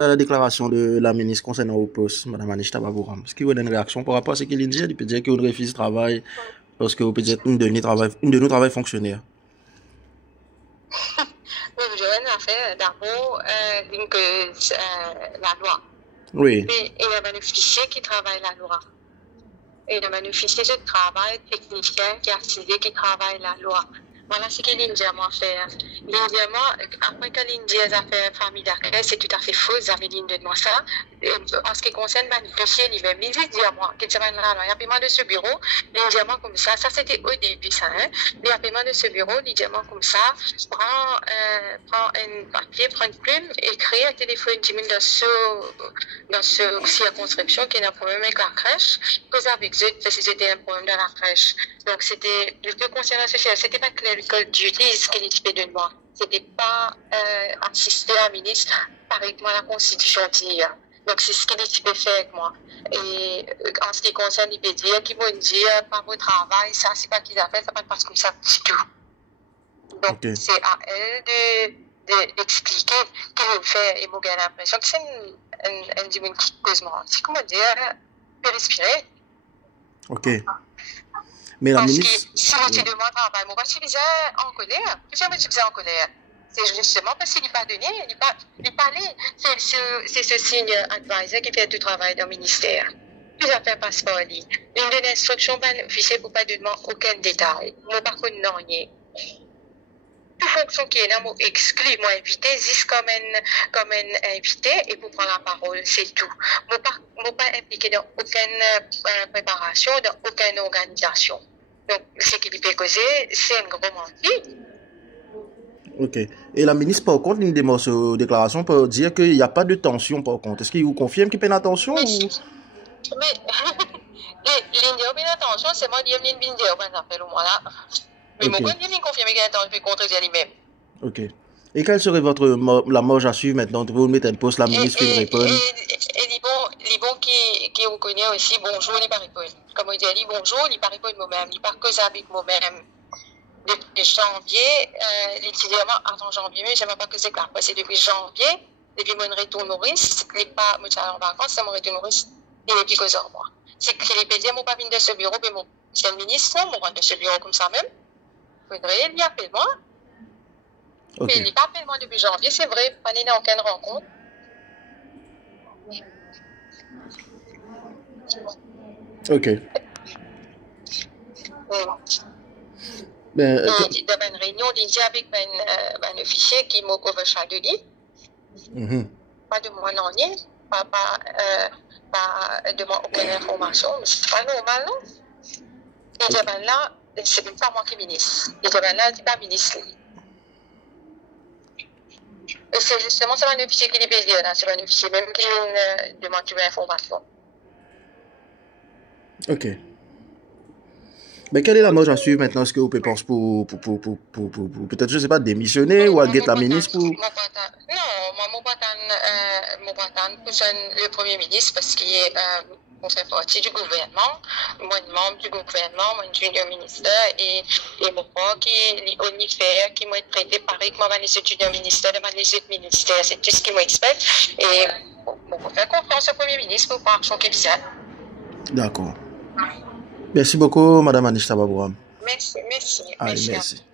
La déclaration de la ministre concernant au poste, Mme Anish Tababouram, est-ce qu'il y a une réaction par rapport à ce qu'il dit? Il peut dire qu'on refuse le travail parce que peut dire une de nos travail fonctionnaire. Oui, je viens de faire d'abord la loi. Oui. Mais il y a un bénéficiaire qui travaille la loi. Et le bénéficiaire de travail technicien qui a décidé qui travaille la loi. Voilà ce que l'Indien m'a fait. L'Indien, après que l'Indien a fait famille d'accueil, c'est tout à fait faux, vous avez dit de moi ça. En ce qui concerne le bénéficiaire lui-même, il dit à moi, qu'il y a un paiement de ce bureau, l'Indien comme ça c'était au début ça, hein. Il y a un paiement de ce bureau, l'Indien comme ça, prend un papier, prend une plume, écrit un téléphone 10 000 dans ce circonscription qui est un problème avec la crèche, cause avec eux, c'était un problème dans la crèche. Donc c'était, le concernant ce chef, c'était pas clerical duties qu'il était de moi. C'était pas assister à un ministre avec moi la constitution dit. Donc c'est ce qu'il était fait avec moi. Et en ce qui concerne les pédiatres, qui vont dire par votre travail, ça c'est pas qu'ils appellent, ça pas parce que ça du tout. Donc c'est à elle d'expliquer qu'il fait et moi j'ai l'impression que c'est une diminution qui cause moi. C'est comment dire, peut respirer. Ok. Mais la ministre. Parce que si tu demandes un travail, moi, je suis en colère. Jamais je suis en colère. C'est justement parce qu'il n'est pas donné, il n'est pas allé. C'est ce signe advisor qui fait du travail dans le ministère. Plusieurs affaires passent par lui. Une de l'instruction, officier pour pas demander aucun détail. Moi, par contre, non, rien. Toute fonction qui est là, moi, exclu, moi, invité, juste comme un invité et pour prendre la parole, c'est tout. Moi, pas impliqué dans aucune préparation, dans aucune organisation. Donc, ce qui peut causer, c'est un gros menti. Ok. Et la ministre, par contre, une démarche déclaration pour dire qu'il n'y a pas de tension, par contre. Est-ce qu'il vous confirme qu'il y a une tension Mais l'Indien, une attention, c'est moi qui ai une binde, on appelle au moins là. Mais mon côté, il confirme qu'il y a une attention contre lui-même. Ok. Et quelle serait la marge à suivre maintenant? Vous mettez un poste, la ministre qui répond. Et les bons qui vous connaissent aussi, bonjour, il pas répondre. Comme on dit, bonjour, il pas répondre moi-même, il pas causer avec moi-même. Depuis janvier, l'étudiant avant janvier, mais je ne sais pas que c'est clair. C'est depuis janvier, depuis mon retour Maurice, il n'est pas en vacances, c'est mon retour Maurice, il n'est plus causé en moi. C'est que les pédiatres m'ont pas venu de ce bureau, mais mon ministre, m'ont rendu de ce bureau comme ça même. Il faudrait, il y a appelé moi. Mais il n'est pas appelé moi depuis janvier, c'est vrai, pas n'y a aucune rencontre. Ok. Dans une réunion déjà avec un officier qui m'a couvert chaque nuit. Pas de moi non rien, pas de moi aucune information, mais c'est pas normal non. Et là, c'est même pas moi qui ministre. Et là, c'est pas ministre. Et c'est justement c'est un officier qui est payé là, c'est un officier même qui demande une information. Ok. Mais quelle est la marge à suivre maintenant? Est-ce que vous pensez pour peut-être, je ne sais pas, démissionner ou à guetter la ministre pour... Non, moi, je ne pas le Premier ministre parce qu'il fait partie du gouvernement. Moi, membre du gouvernement, moi, junior ministre et mon frère qui est unifère, qui m'a traité pareil que moi, les étudiants ministère, les autres ministères. C'est tout ce qui m'expecte. Et on fait confiance au Premier ministre pour voir son bizarre. D'accord. Merci beaucoup, Madame Anish Tababouram. Merci. Allez, merci.